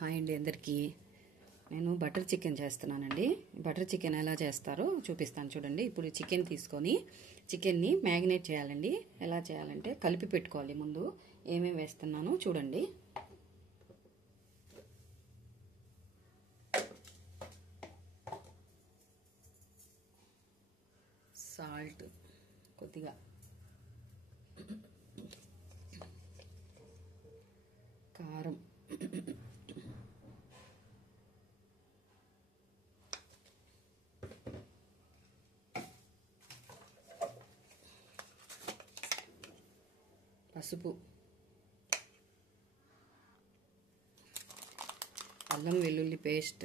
Hi అండి అందరికీ. నేను బటర్ చికెన్ చేస్తున్నానండి. బటర్ చికెన్ ఎలా చేస్తారో చూపిస్తాను చూడండి. ఇప్పుడు చికెన్ తీసుకొని చికెన్ని మ్యారినేట్ చేయాలండి. ఎలా చేయాలంటే కలిపి పెట్టుకోవాలి. ముందు ఏమేమి వేస్తున్నానో చూడండి. సాల్ట్ కొద్దిగా, కారం, పసుపు, అల్లం వెల్లుల్లి పేస్ట్.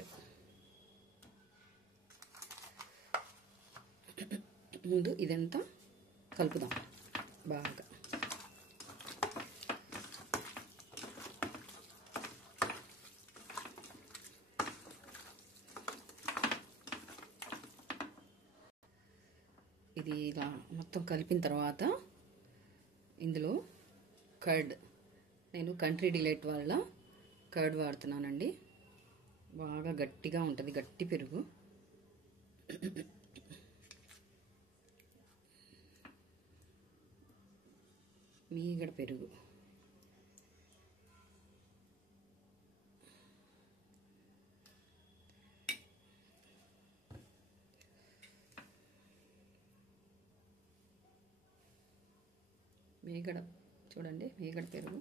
ముందు ఇదంతా కలుపుదాం బాగా. ఇది ఇలా మొత్తం కలిపిన తర్వాత ఇందులో కర్డ్, నేను కంట్రీ డిలైట్ వాళ్ళ కర్డ్ వాడుతున్నానండి. బాగా గట్టిగా ఉంటుంది, గట్టి పెరుగు. మీగడ పెరుగు, మీగడ చూడండి, మీగడ పెరుగు.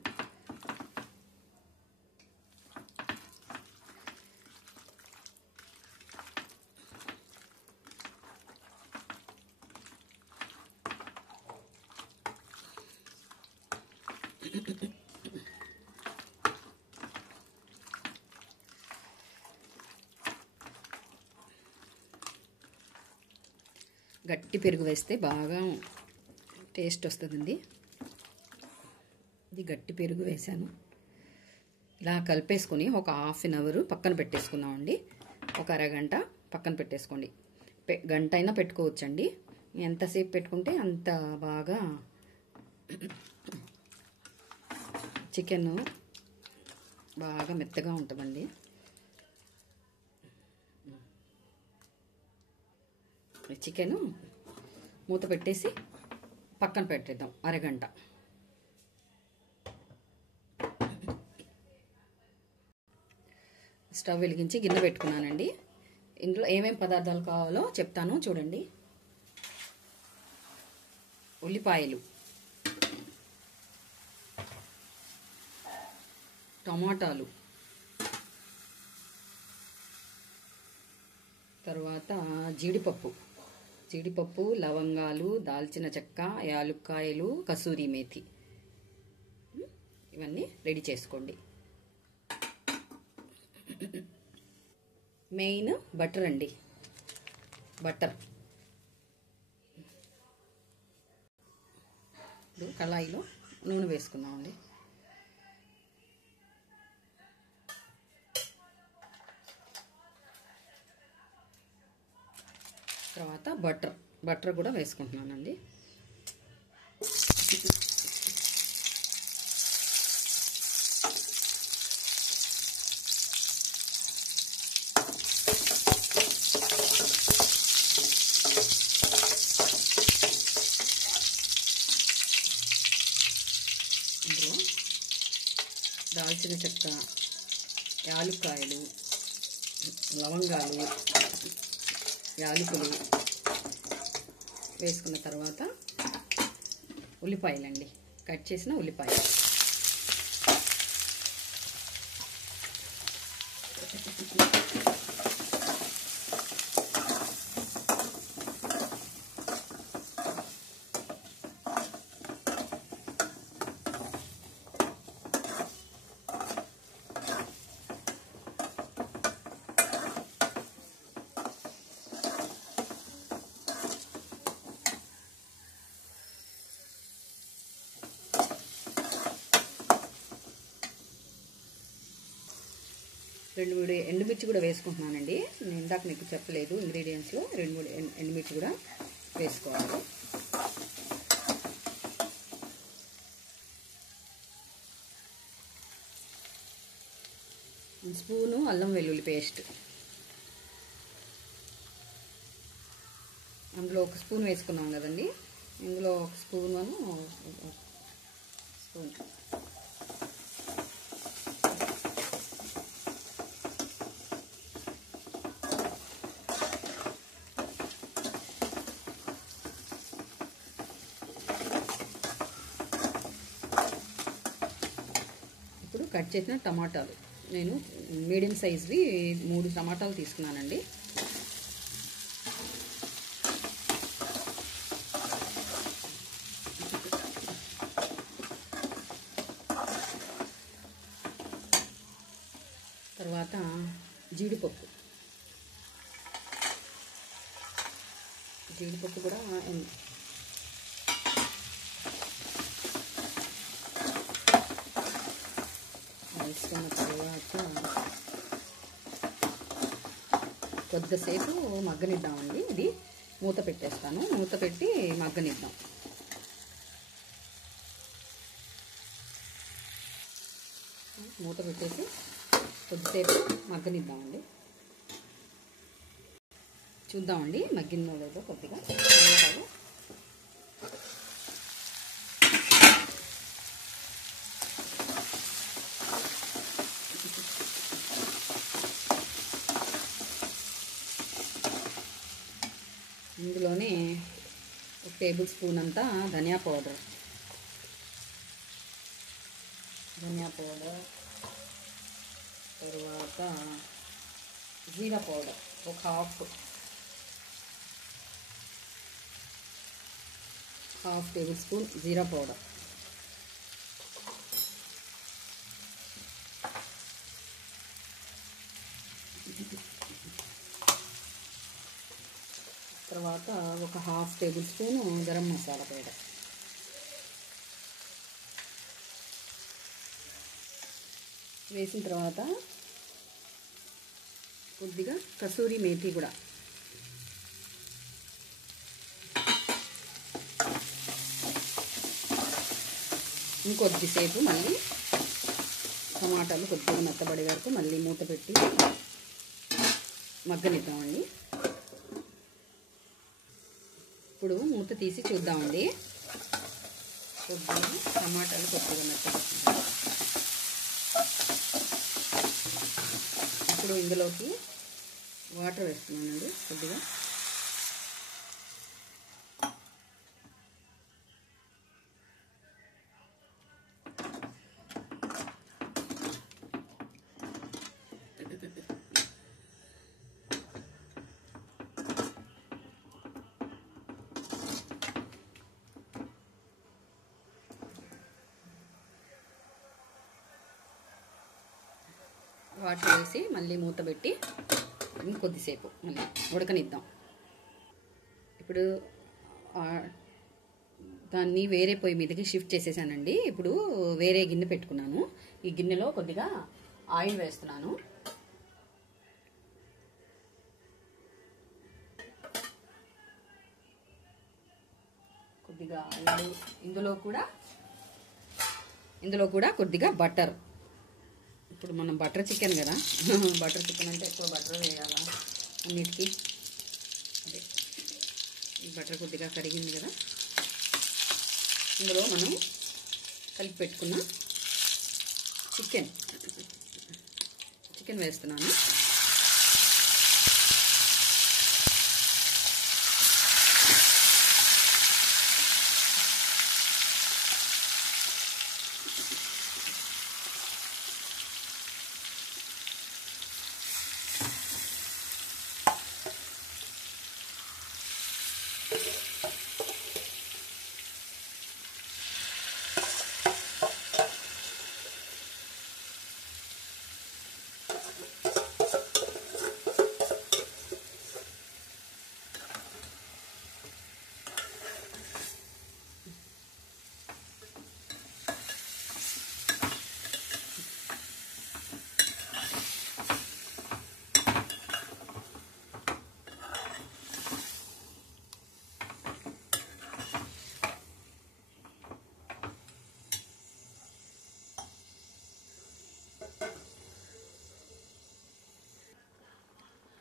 గట్టి పెరుగు వేస్తే బాగా టేస్ట్ వస్తుందండి. ఇది గట్టి పెరుగు వేసాను. ఇలా కలిపేసుకొని ఒక హాఫ్ అన్ అవర్ పక్కన పెట్టేసుకుందామండి. ఒక అరగంట పక్కన పెట్టేసుకోండి. గంట అయినా పెట్టుకోవచ్చండి. ఎంతసేపు పెట్టుకుంటే అంత బాగా చికెన్ బాగా మెత్తగా ఉంటుందండి. చికెను మూత పెట్టేసి పక్కన పెట్టేద్దాం అరగంట. స్టవ్ వెలిగించి గిన్నె పెట్టుకున్నానండి. ఇందులో ఏమేమి పదార్థాలు కావాలో చెప్తాను చూడండి. ఉల్లిపాయలు, టమాటాలు, తర్వాత జీడిపప్పు, లవంగాలు, దాల్చిన చెక్క, యాలుక్కాయలు, కసూరి మేతి. ఇవన్నీ రెడీ చేసుకోండి. మెయిన్ బటర్ అండి. బటర్ కళాయిలో నూనె వేసుకుందామండి. తర్వాత బటర్ కూడా వేసుకుంటున్నానండి. ఇందులో దాల్చిన చెక్క, యాలుక్కాయలు, లవంగాలు, యాలకులు వేసుకున్న తర్వాత ఉల్లిపాయలండి, కట్ చేసిన ఉల్లిపాయలు. రెండు మూడు ఎండుమిర్చి కూడా వేసుకుంటున్నానండి. నేను ఇందాక మీకు చెప్పలేదు, ఇంగ్రీడియంట్స్లో 2-3 ఎండుమిర్చి కూడా వేసుకోవాలి. స్పూను అల్లం వెల్లుల్లి పేస్ట్, అందులో 1 స్పూన్ వేసుకున్నాం కదండి, ఇందులో 1 స్పూన్ ఇప్పుడు కట్ చేసిన టమాటాలు, నేను మీడియం సైజ్వి 3 టమాటాలు తీసుకున్నానండి. తర్వాత జీడిపప్పు కూడా వేసుకున్న తర్వాత కొద్దిసేపు మగ్గనిద్దామండి. ఇది మూత పెట్టేస్తాను, మూత పెట్టి మగ్గనిద్దాం. మూత పెట్టేసి కొద్దిసేపు మగ్గనిద్దామండి. చూద్దామండి మగ్గిందో లేదో. కొద్దిగా ఇందులోనే 1 టేబుల్ స్పూన్ అంతా ధనియా పౌడర్, తర్వాత జీరా పౌడర్ 1/2 టేబుల్ స్పూన్ జీరా పౌడర్, తర్వాత 1/2 table spoon garam masala powder, వేసిన తర్వాత కొద్దిగా కసూరి మేతి కూడా, ఇంకొద్దిసేపు మళ్ళీ టమాటాలు కొద్దిగా మెత్తబడే వరకు మళ్ళీ మూత పెట్టి మగ్గనిద్దామండి. ఇప్పుడు మూత తీసి చూద్దామండి. కొద్దిగా టమాటాలు కొద్దిగా మెత్తబడుతుంది. ఇప్పుడు ఇందులోకి వాటర్ వేస్తున్నానండి కొద్దిగా. వాటర్ వేసి మళ్ళీ మూత పెట్టి ఇంకొద్దిసేపు మళ్ళీ ఉడకనిద్దాం. ఇప్పుడు దాన్ని వేరే పొయ్యి మీదకి షిఫ్ట్ చేసేసానండి. ఇప్పుడు వేరే గిన్నె పెట్టుకున్నాను. ఈ గిన్నెలో కొద్దిగా ఆయిల్ వేస్తున్నాను. కొద్దిగా ఆయిల్, ఇందులో కూడా కొద్దిగా బటర్. ఇప్పుడు మనం బటర్ చికెన్ కదా, బటర్ చికెన్ అంటే ఎక్కువ బటర్ వేయాలా అన్నిటికీ. అదే ఈ బటర్ కొద్దిగా కరిగింది కదా, ఇందులో మనం కలిపి పెట్టుకున్న చికెన్ వేస్తున్నాను.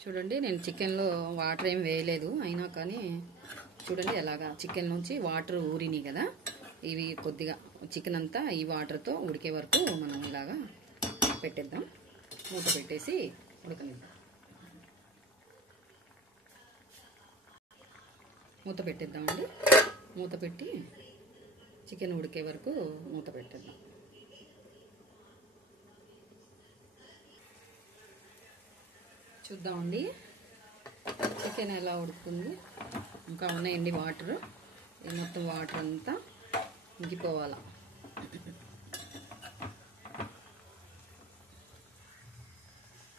చూడండి, నేను చికెన్లో వాటర్ ఏం వేయలేదు, అయినా కానీ చూడండి ఎలాగా చికెన్ నుంచి వాటర్ ఊరినాయి కదా. ఇవి కొద్దిగా చికెన్ అంతా ఈ వాటర్తో ఉడికే వరకు మనం ఇలాగా పెట్టేద్దాం. మూత పెట్టేసి ఉడకనిద్దాం. మూత పెట్టేద్దామండి. మూత పెట్టి చికెన్ ఉడికే వరకు మూత పెట్టేద్దాం. చూద్దామండి చికెన్ ఎలా ఉడుకుతుంది. ఇంకా ఉన్నాయండి వాటర్. ఈ మొత్తం వాటర్ అంతా ఇంకిపోవాల.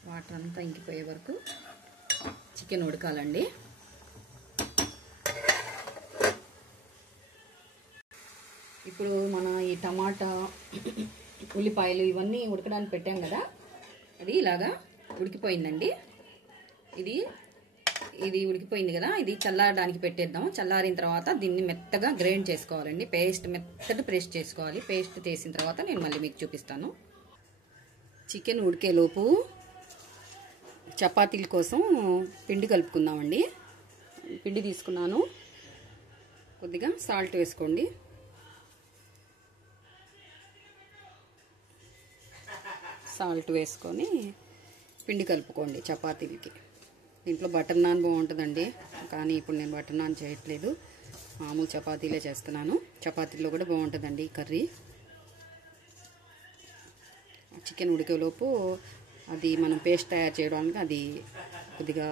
వాటర్ అంతా ఇంకిపోయే వరకు చికెన్ ఉడకాలండి. ఇప్పుడు మన ఈ టమాటా, ఉల్లిపాయలు ఇవన్నీ ఉడకడానికి పెట్టాం కదా, అది ఇలాగా ఉడికిపోయిందండి. ఇది ఉడికిపోయింది కదా, ఇది చల్లారడానికి పెట్టేద్దాం. చల్లారిన తర్వాత దీన్ని మెత్తగా గ్రైండ్ చేసుకోవాలండి. మెత్తగా పేస్ట్ చేసుకోవాలి. పేస్ట్ చేసిన తర్వాత నేను మళ్ళీ మీకు చూపిస్తాను. చికెన్ ఉడికేలోపు చపాతీల కోసం పిండి కలుపుకుందామండి. పిండి తీసుకున్నాను. కొద్దిగా సాల్ట్ వేసుకోండి. సాల్ట్ వేసుకొని పిండి కలుపుకోండి చపాతీలకి. దీంట్లో బటర్ నాన్ బాగుంటుందండి, కానీ ఇప్పుడు నేను బటర్ నాన్ చేయట్లేదు, మామూలు చపాతీలే చేస్తున్నాను. చపాతీలో కూడా బాగుంటుందండి ఈ కర్రీ. చికెన్ ఉడికేలోపు అది మనం పేస్ట్ తయారు చేయడానికి అది కొద్దిగా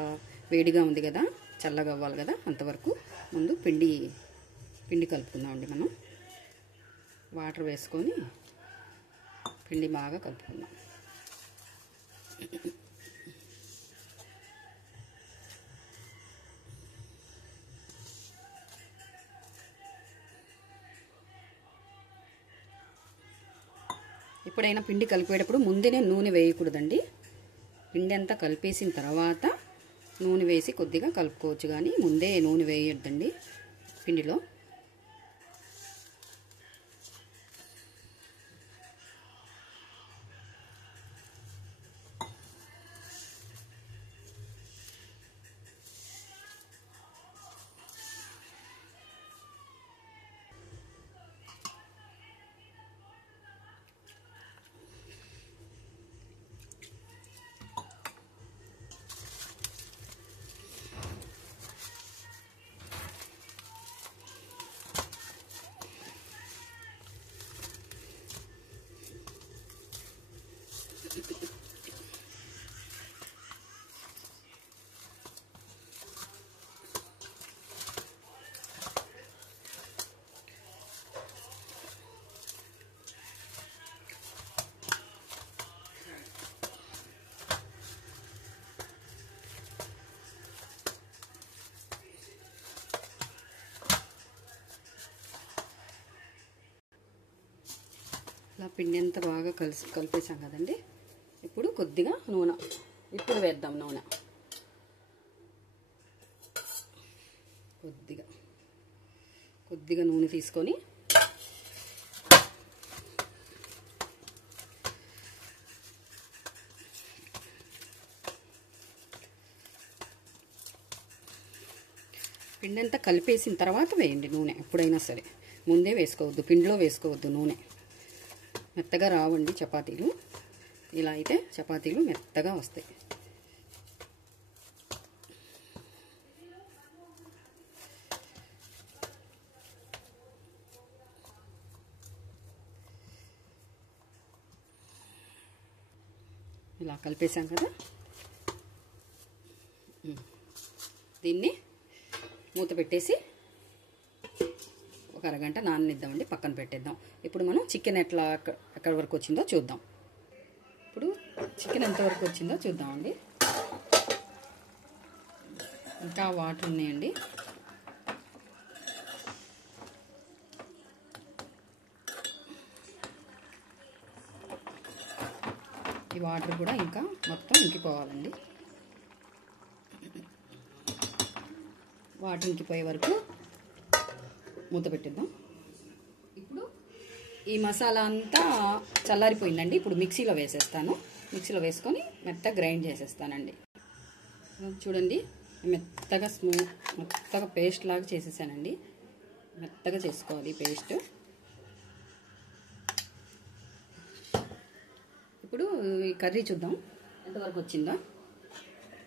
వేడిగా ఉంది కదా, చల్లగా అవ్వాలి కదా, అంతవరకు ముందు పిండి కలుపుకుందామండి. మనం వాటర్ వేసుకొని పిండి బాగా కలుపుకుందాం. ఎప్పుడైనా పిండి కలిపేటప్పుడు ముందే నూనె వేయకూడదండి. పిండి అంతా కలిపేసిన తర్వాత నూనె వేసి కొద్దిగా కలుపుకోవచ్చు, కానీ ముందే నూనె వేయొద్దండి పిండిలో. ఇలా పిండి అంతా బాగా కలిపేసాం కదండి. ఇప్పుడు కొద్దిగా నూనె వేద్దాం. నూనె కొద్దిగా నూనె తీసుకొని పిండి అంతా కలిపేసిన తర్వాత వేయండి నూనె. ఎప్పుడైనా సరే ముందే వేసుకోవద్దు, పిండిలో వేసుకోవద్దు నూనె. మెత్తగా రావండి చపాతీలు. ఇలా అయితే చపాతీలు మెత్తగా వస్తాయి. ఇలా కలిపేసాం కదా, దీన్ని మూత పెట్టేసి ఒక అరగంట నాననిద్దామండి, పక్కన పెట్టేద్దాం. ఇప్పుడు మనం చికెన్ ఎక్కడి వరకు వచ్చిందో చూద్దాం. ఇప్పుడు చికెన్ ఎంతవరకు వచ్చిందో చూద్దామండి. ఇంకా వాటర్ ఉన్నాయండి. ఈ వాటర్ కూడా ఇంకా మొత్తం ఇంకిపోవాలండి. వాటర్ ఇంకిపోయే వరకు మూత పెట్టేద్దాం. ఇప్పుడు ఈ మసాలా అంతా చల్లారిపోయిందండి. ఇప్పుడు మిక్సీలో వేసేస్తాను. మిక్సీలో వేసుకొని మెత్తగా గ్రైండ్ చేసేస్తానండి. చూడండి మెత్తగా పేస్ట్ లాగా చేసేసానండి. మెత్తగా చేసుకోవాలి పేస్ట్. ఇప్పుడు ఈ కర్రీ చూద్దాం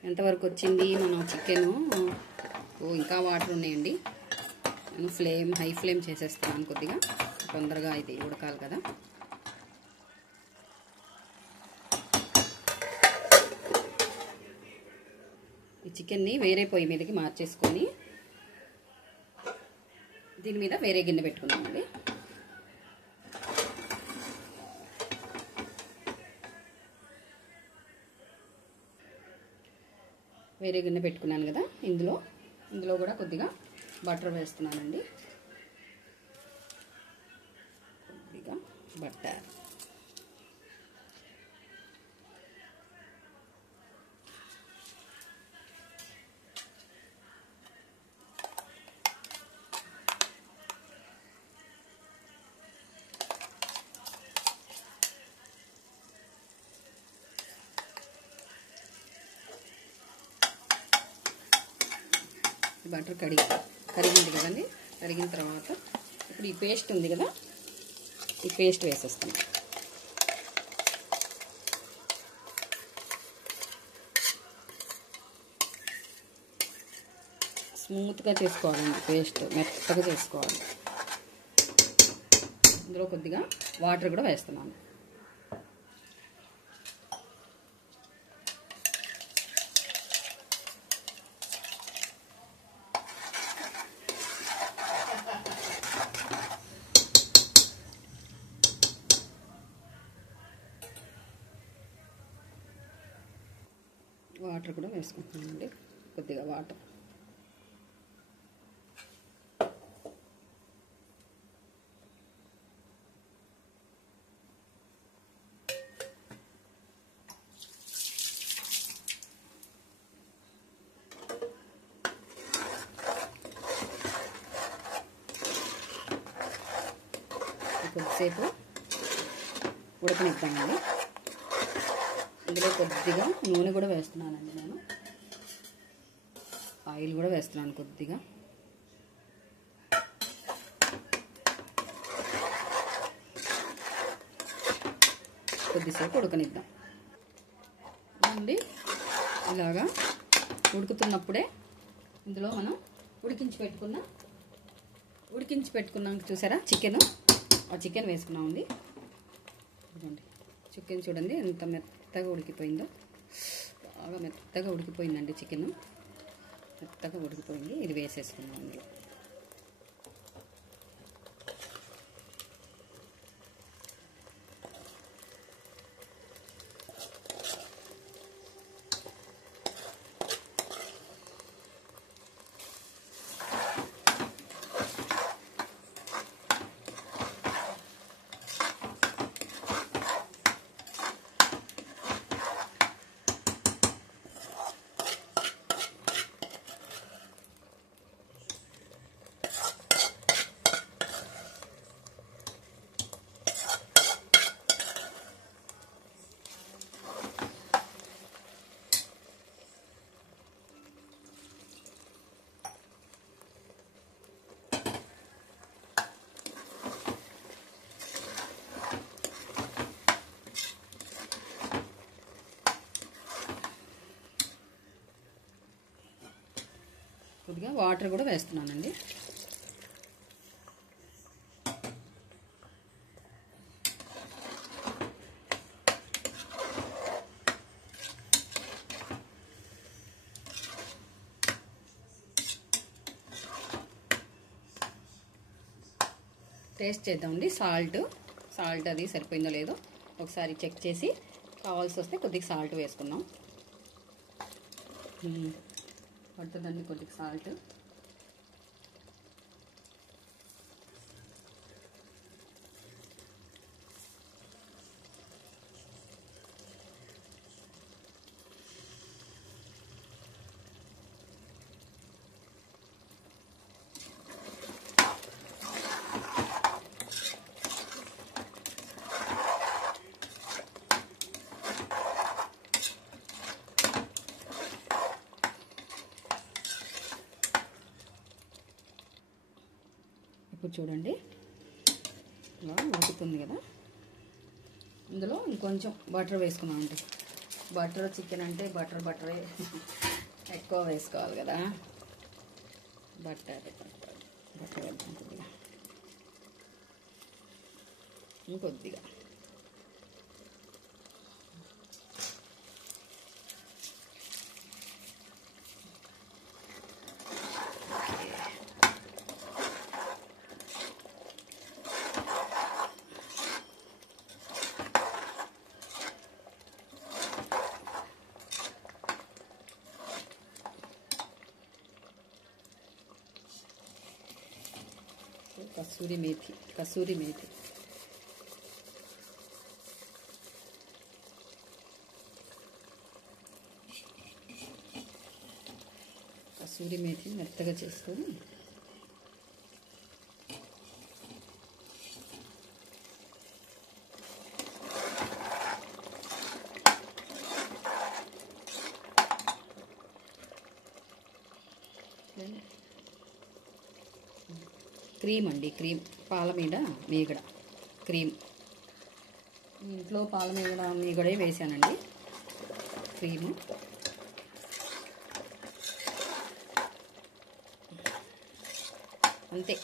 ఎంతవరకు వచ్చింది మన చికెను. ఇంకా వాటర్ ఉన్నాయండి. నేను హై ఫ్లేమ్ చేసేస్తున్నాను, కొద్దిగా తొందరగా ఇది ఉడకాలి కదా. ఈ చికెన్ని వేరే పొయ్యి మీదకి మార్చేసుకొని దీని మీద వేరే గిన్నె పెట్టుకున్నామండి. వేరే గిన్నె పెట్టుకున్నాను కదా, ఇందులో కూడా కొద్దిగా బటర్ వేస్తున్నానండి. కొద్దిగా బటర్. బటర్ కరిగింది కదండి. కరిగిన తర్వాత ఇప్పుడు ఈ పేస్ట్ ఉంది కదా, ఈ పేస్ట్ వేసేస్తాం. స్మూత్గా చేసుకోవాలండి, పేస్ట్ మెత్తగా చేసుకోవాలి. ఇందులో కొద్దిగా వాటర్ కూడా వేస్తున్నాను. వాటర్ కూడా వేసుకుంటున్నానండి, కొద్దిగా వాటర్. కొద్దిసేపు ఉడకనిద్దామండి. ఇందులో కొద్దిగా నూనె కూడా వేస్తున్నానండి. నేను ఆయిల్ కూడా వేస్తున్నాను కొద్దిగా. కొద్దిసేపు ఉడకనిద్దాం అండి. ఇలాగా ఉడుకుతున్నప్పుడే ఇందులో మనం ఉడికించి పెట్టుకున్నాం చూసారా చికెన్. ఆ చికెన్ వేసుకున్నామండి. చికెన్ చూడండి ఎంత మెత్తగా ఉడికిపోయిందో. బాగా మెత్తగా ఉడికిపోయిందండి చికెన్. మెత్తగా ఉడికిపోయింది. ఇది వేసేసుకున్నాం అందులో. కొద్దిగా వాటర్ కూడా వేస్తున్నానండి. టేస్ట్ చేద్దామండి. సాల్ట్ అది సరిపోయిందో లేదో ఒకసారి చెక్ చేసి కావాల్సి వస్తే కొద్దిగా సాల్ట్ వేసుకుందాం. పడుతుందండి కొద్దిగా సాల్ట్. ఇప్పుడు చూడండి ఇలా ఉడుకుతుంది కదా, ఇందులో ఇంకొంచెం బటర్ వేసుకున్నామండి. బటర్ చికెన్ అంటే బటరే ఎక్కువ వేసుకోవాలి కదా. బటర్ వేద్దాం కొద్దిగా, ఇంకొద్దిగా. కసూరి మేథి కసూరి మేథి మెత్తగా చేసుకొని క్రీమ్ అండి, క్రీమ్ పాల మీద మీగడ క్రీమ్. ఇంట్లో పాల మీగడే వేసానండి క్రీము. అంతే,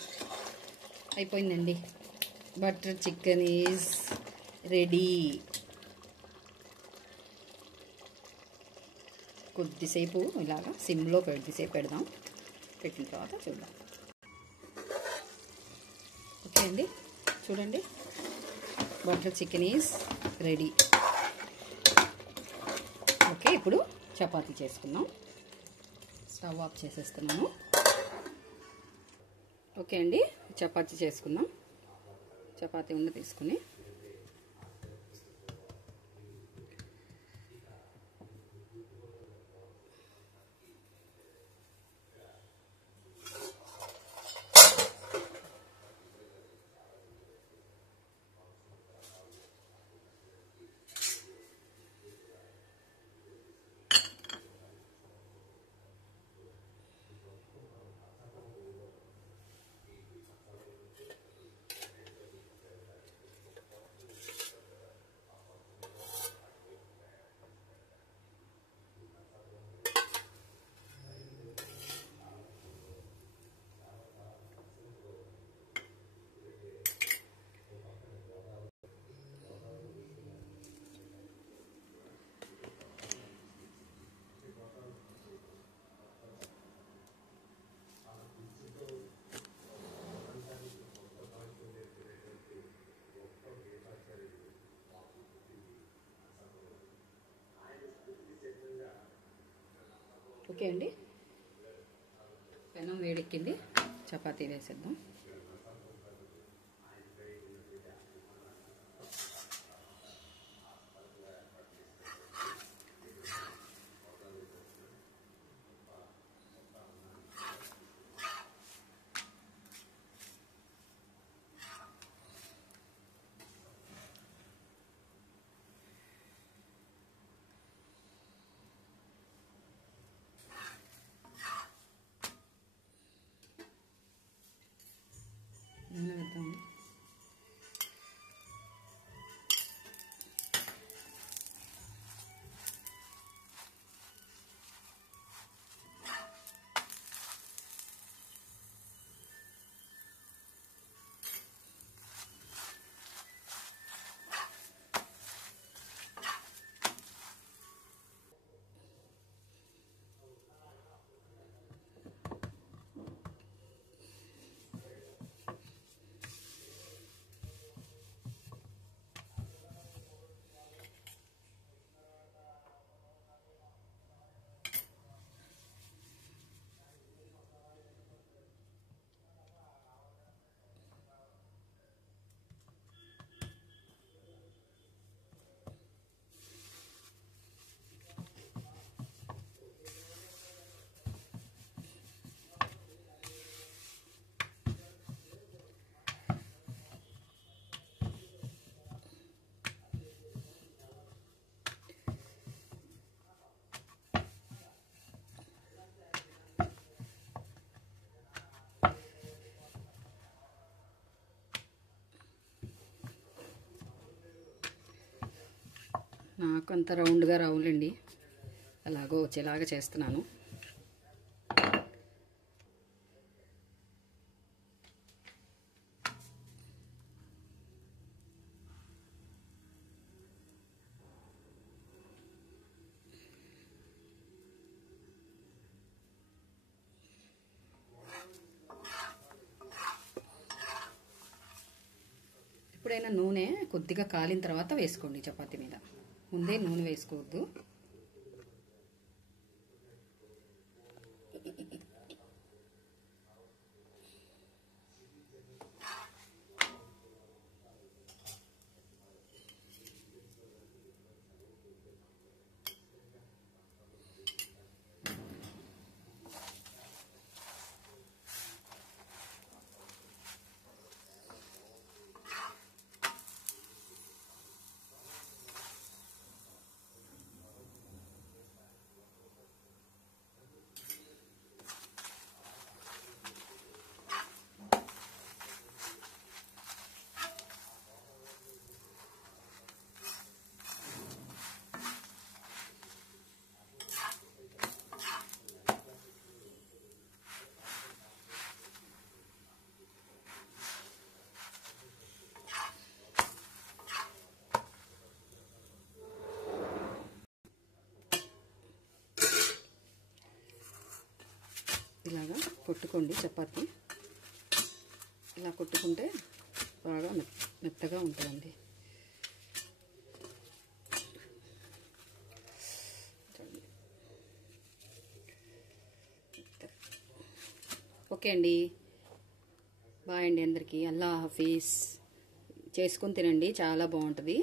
అయిపోయిందండి. Butter chicken is ready. కొద్దిసేపు ఇలాగా సిమ్లో కొద్దిసేపు పెడదాం, పెట్టిన తర్వాత చూద్దాం. ఓకే అండి, చూడండి butter chicken is ready. Okay, ఇప్పుడు చపాతీ చేసుకుందాం. స్టవ్ ఆఫ్ చేసేస్తున్నాను. ఓకే అండి, చపాతీ చేసుకుందాం. చపాతీ ఉండి తీసుకుని ఓకే అండి, పెనం వేడెక్కింది. చపాతీ వేసేద్దాం. నాకు అంత రౌండ్గా రావులండి, అలాగో వచ్చేలాగా చేస్తున్నాను. ఎప్పుడైనా నూనె కొద్దిగా కాలిన తర్వాత వేసుకోండి చపాతీ మీద, ముందే నూనె వేసుకోవద్దు. ఇలాగా కొట్టుకోండి చపాతీ, ఇలా కొట్టుకుంటే బాగా మెత్తగా ఉంటుందండి. ఓకే అండి, బాయ్ అండి అందరికీ. అల్లా హాఫీజ్. చేసుకొని తినండి, చాలా బాగుంటుంది.